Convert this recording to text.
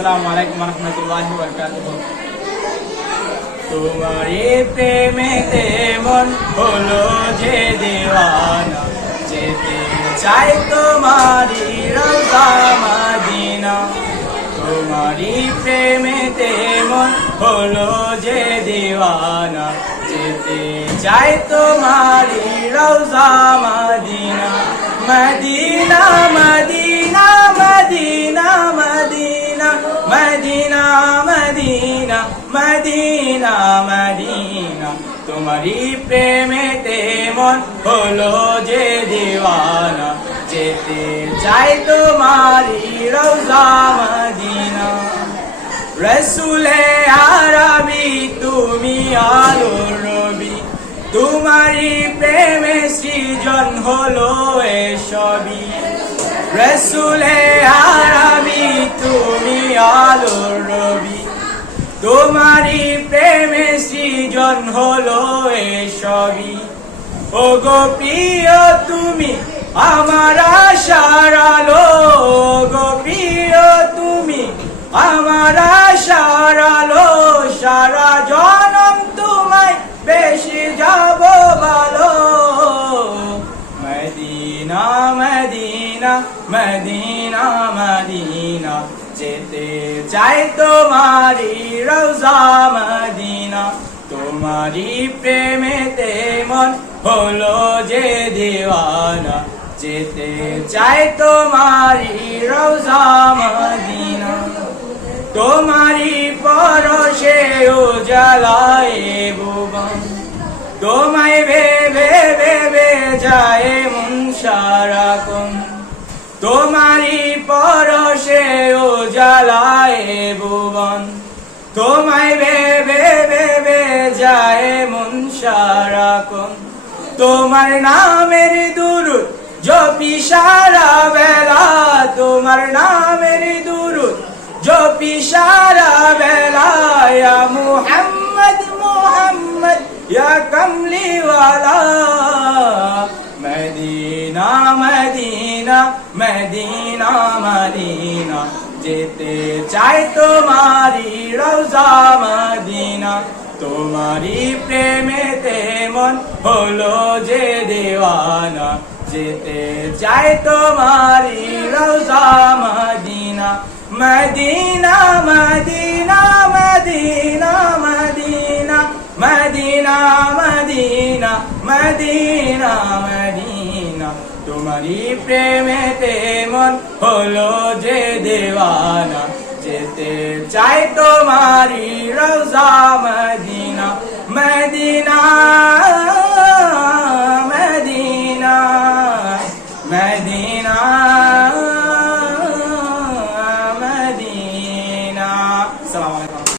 আসসালামু আলাইকুম ওয়া রাহমাতুল্লাহি ওয়া বারাকাতুহু। তোমারি প্রেমেতে মন হলো যে দিওয়ানা, যেতে চাই তোমারি রওজা মদিনা। তোমারি প্রেমেতে মন হলো যে দিওয়ানা, যেতে চাই তোমারি রওজা মদিনা। মদিনা মদিনা মদিনা মদিনা মদিনা মদিনা মদিনা মদিনা। তোমারি প্রেমেতে মন হলো যে দিওয়ানা, যেতে চাই তোমারি রওজা মদিনা। রসুলে আরবি তুমি আলোর নবী, তোমারি প্রেমে সৃজন হলো এসবই। রসুলে আরবি তুমি আলোর নবী, তোমারি প্রেমে সৃজন হলো এসবই। ও গো প্রিয় তুমি আমার আশার আলো, গো প্রিয় তুমি আমার আশার আলো। সারা জনম তোমায় বেশি যাব ভালো। মদিনা মদিনা মদিনা মদিনা, যেতে চাই তোমারি রওজা মদিনা। তোমারি প্রেমেতে মন হলো যে দিওয়ানা, যেতে চাই তোমারি রওজা মদিনা। তোমারি পরশে উজালায় ভুবন, তোমায় ভেবে ভেবে যায় মন সারাক্ষণ। তোমারি পরশে উজালায় ভুবন, তোমায় ভেবে ভেবে যায় মন সারাক্ষণ। তোমার নামের দুরূদ জপি সারা বেলা, তোমার নামের দুরূদ জপি সারা বেলা। ইয়া মুহাম্মদ মুহাম্মদ ইয়া কমলিওয়ালা। মদিনা মদিনা মদিনা মদিনা, যেতে চাই তোমারি রওজা মদিনা। তোমারি প্রেমেতে মন হলো যে দিওয়ানা, যেতে চাই তোমারি রওজা মদিনা। মদিনা মদিনা মদিনা মদিনা মদিনা মদিনা মদিনা মদিনা। তোমারি প্রেমেতে মন হলো যে দিওয়ানা, যেতে চাই তোমারি রওজা মদিনা। মদিনা